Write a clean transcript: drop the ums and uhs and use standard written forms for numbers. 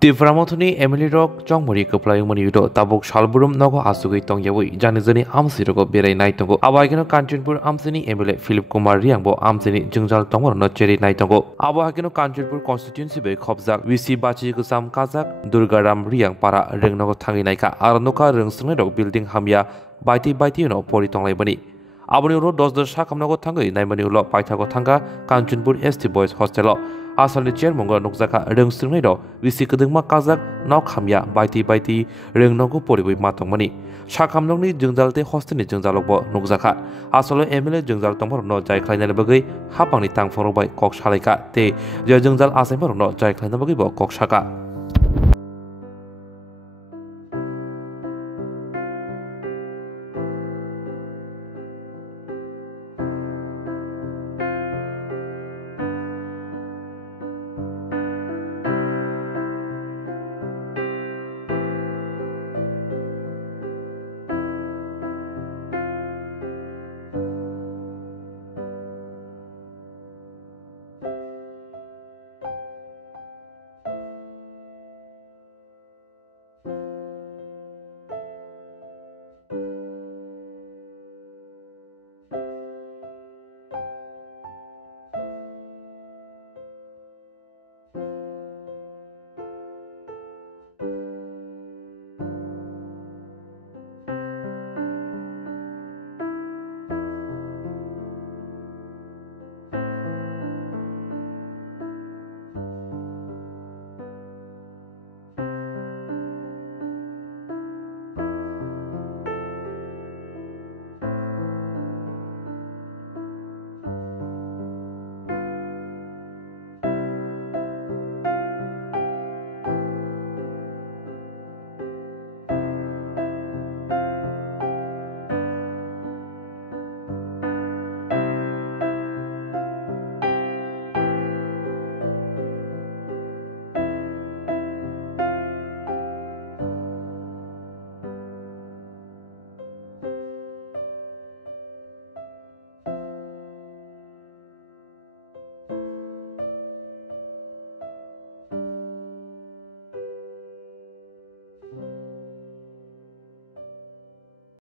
Tiframothoni Emily Rock Chongmori Kaplayumani Yudo Tabuk Shalburum Nogo Asugui Tongyawi Janizani Amsirogo Bere Naitongo Abagino Kanchanpur Amsini Emile Philip Kumar Riangbo Amsini Jungjal Tongor no Cheri Naitongo Abagino Kanchanpur Constituency Be Khobzak Visi Bachi Kusam Kazak Durgaram Riang Para Rwngnok Thangi Naika Arnoka Rungsnero Building Hamya Baiti no Pori Tonglebani Aboni Uro Dosdor Sakhamnokni Thangi Naimani Ulo Paithago Thangkha Kanchanpur ST Boys Hostel Asal Chermani Nukzaka Rungsnero Visi Kedengma Kazak Nok Hamya Baiti Rwngnok Poribui Matongmani Sakhamnokni Jungjal te Hostelni Jungjalokbo Nukzaka Asal Emile Jungjal Tongmor no Jai Khlainani Bagai Hapangni Tangphorobai Kok Salaika te Jungjal Asaimor no Jai Khlaina Bagai bo Kok Saka